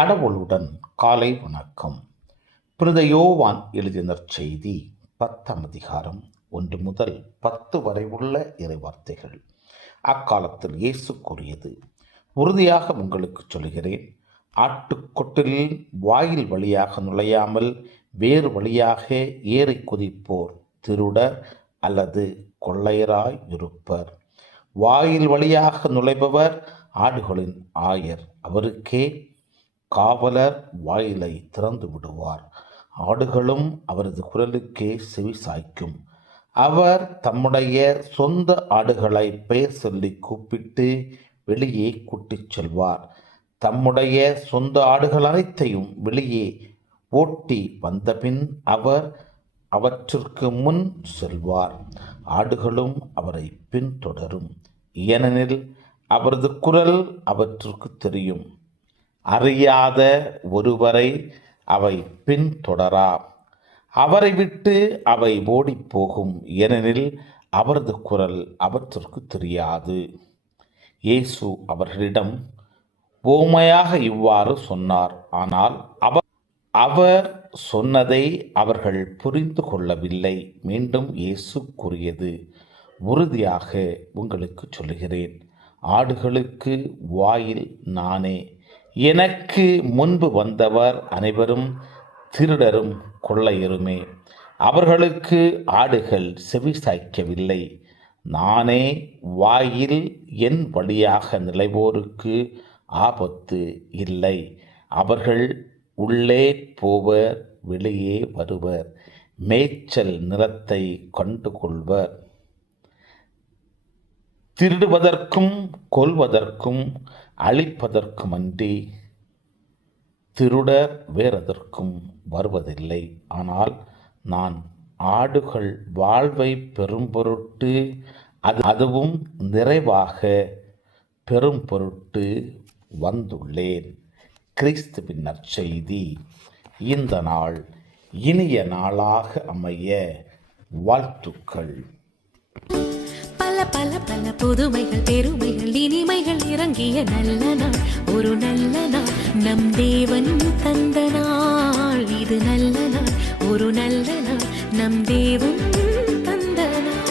கடவுளுடன் காலை வணக்கம். புனித யோவான் எழுதிய நற்செய்தி 10ஆம் அதிகாரம் 1 முதல் 10 வரை உள்ள இறைவார்த்தைகள். அக்காலத்தில் இயேசு கூறியது, உறுதியாக உங்களுக்கு சொல்கிறேன், ஆட்டுக்கொட்டிலின் வாயில் வழியாக நுழையாமல் வேறு வழியாக ஏறி குதிப்போர் திருடர் அல்லது கொள்ளையராய் இருப்பர். வாயில் வழியாக நுழைபவர் ஆடுகளின் ஆயர். அவருக்கே காவலர் வாயிலை திறந்து விடுவார். ஆடுகளும் அவரது குரலுக்கே செவி சாய்க்கும். அவர் தம்முடைய சொந்த ஆடுகளை பெயர் சொல்லி கூப்பிட்டு வெளியே கூட்டிச் செல்வார். தம்முடைய சொந்த ஆடுகள் அனைத்தையும் வெளியே ஓட்டி வந்தபின் அவர் அவற்றிற்கு முன் செல்வார். ஆடுகளும் அவரை பின்தொடரும், ஏனெனில் அவரது குரல் அவற்றுக்கு தெரியும். அறியாத ஒருவரை அவை பின்தொடரா. அவரை விட்டு அவை ஓடிப்போகும், ஏனெனில் அவரது குரல் அவற்றிற்கு தெரியாது. இயேசு அவர்களிடம் உவமையாக இவ்வாறு சொன்னார். ஆனால் அவர் சொன்னதை அவர்கள் புரிந்து கொள்ளவில்லை. மீண்டும் இயேசு கூறியது, உறுதியாக உங்களுக்கு சொல்லுகிறேன், ஆடுகளுக்கு வாயில் நானே. எனக்கு முன்பு வந்தவர் அனைவரும் திருடரும் கொள்ளையருமே. அவர்களுக்கு ஆடுகள் செவி சாய்க்கவில்லை. நானே வாயில். என் வழியாக நுழைவோருக்கு ஆபத்து இல்லை. அவர்கள் உள்ளே போவர், வெளியே வருவர், மேய்ச்சல் நிலத்தை கண்டு கொள்வர். திருடுவதற்கும் கொல்வதற்கும் அழிப்பதற்குமன்றி திருடர் வேறெதற்கும் வருவதில்லை. ஆனால் நான் ஆடுகள் வாழ்வை பெறும் பொருட்டு, அதுவும் நிறைவாக பெறும் பொருட்டு வந்துள்ளேன். கிறிஸ்துவின் நற்செய்தி. இந்த நாள் இனிய நாளாக அமைய வாழ்த்துக்கள். பல பல புதுமைகள், பெருமைகள், இனிமைகள் இறங்கிய நல்ல நாள், ஒரு நல்ல நாள், நம் தேவன் தந்த நாள். இது நல்ல நாள், ஒரு நல்ல நாள், நம் தேவன் தந்த நாள்.